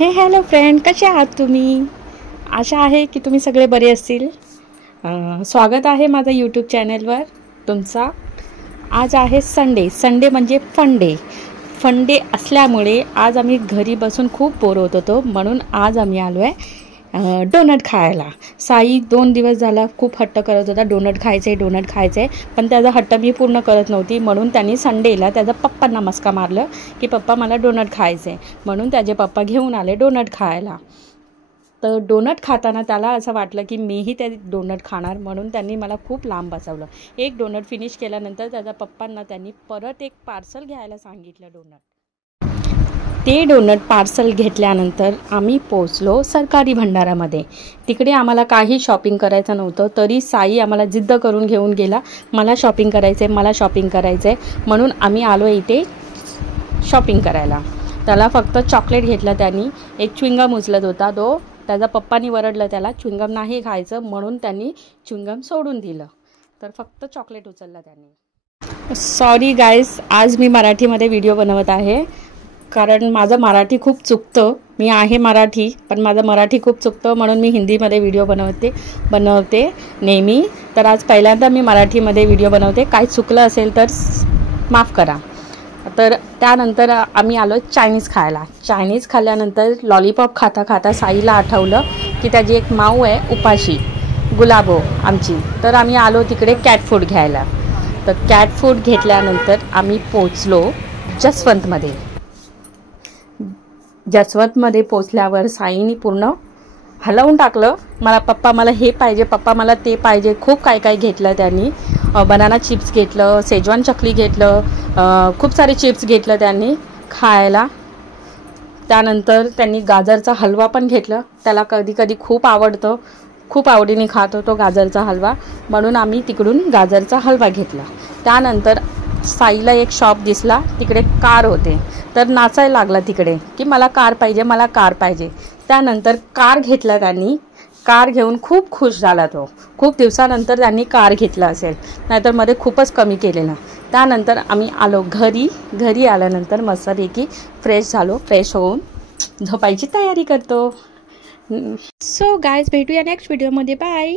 Hello friend, कसे आहात तुम्ही? आशा आहे की तुम्ही सगळे बरे असतील. स्वागत आहे माझा यूट्यूब चॅनलवर तुमचा. आज आहे संडे म्हणजे फन डे असल्यामुळे आज आम्ही घरी बसून खूप बोर होत होतो, म्हणून आज आम्ही आलो आहे डोनट खायला. साई 2 दिवस झाला खूप हट्ट करत होता, डोनट खायचे, पण त्याचा हट्ट मी पूर्ण करत नव्हती. म्हणून त्यांनी संडेला त्याचा पप्पांना मस्का मारलं की पप्पा मला डोनट खायचे, म्हणून त्याचे पप्पा घेऊन आले डोनट खायला. तर डोनट खाताना त्याला असं वाटलं की मीही ते डोनट खाणार, म्हणून त्यांनी मला खूप लांब बसवलं. एक डोनट फिनिश केल्यानंतर त्याच्या पप्पांना त्यांनी परत एक पार्सल घ्यायला सांगितलं डोनट. ते डोनट पार्सल घेतल्यानंतर आम्ही पोचलो सरकारी भंडारामध्ये. तिकडे आम्हाला काही शॉपिंग करायचं नव्हतं, तरी साई आम्हाला जिद्द करून घेऊन गेला, मला शॉपिंग करायचं आहे, म्हणून आम्ही आलो इथे शॉपिंग करायला. त्याला फक्त चॉकलेट घेतलं त्यांनी. एक च्युइंगम उचलत होता तो, त्याचा पप्पानी वरडलं त्याला च्युइंगम नाही खायचं, म्हणून त्यांनी च्युइंगम सोडून दिलं, तर फक्त चॉकलेट उचललं त्यांनी. सॉरी गाईज, आज मी मराठीमध्ये व्हिडिओ बनवत आहे कारण माझं मराठी खूप चुकतं. मी आहे मराठी, पण माझं मराठी खूप चुकतं, म्हणून मी हिंदीमध्ये व्हिडिओ बनवते नेहमी. तर आज पहिल्यांदा मी मराठीमध्ये व्हिडिओ बनवते. काही चुकलं असेल तर माफ करा. तर त्यानंतर आम्ही आलो चायनीज खायला. चायनीज खाल्ल्यानंतर लॉलीपॉप खाता साईला आठवलं की त्याची एक माऊ आहे उपाशी, गुलाबो आमची. तर आम्ही आलो तिकडे कॅट फूड घ्यायला. तर कॅट फूड घेतल्यानंतर आम्ही पोचलो जसवंतमध्ये पोचल्यावर साईनी पूर्ण हलवून टाकलं. पप्पा मला हे पाहिजे, पप्पा मला ते पाहिजे, खूप काय घेतलं त्यांनी. बनाना चिप्स घेतलं, शेजवान चकली घेतलं, खूप सारे चिप्स घेतलं त्यांनी खायला. त्यानंतर त्यांनी गाजरचा हलवा पण घेतलं. त्याला कधी खूप आवडतं, खूप आवडीने खात होतो गाजरचा हलवा, म्हणून आम्ही तिकडून गाजरचा हलवा घेतला. त्यानंतर साईला एक शॉप दिसला, तिकडे कार होते, तर नाचायला लागला तिकडे की मला कार पाहिजे. त्यानंतर कार घेतला त्यांनी. कार घेऊन खूप खुश झाला तो. खूप दिवसानंतर त्यांनी कार घेतला असेल, नाहीतर मध्ये खूपच कमी केलेला. त्यानंतर आम्ही आलो घरी आल्यानंतर मस्तपैकी फ्रेश होऊन झोपायची तयारी करतो. सो गाईज, भेटूया नेक्स्ट व्हिडिओमध्ये. बाय.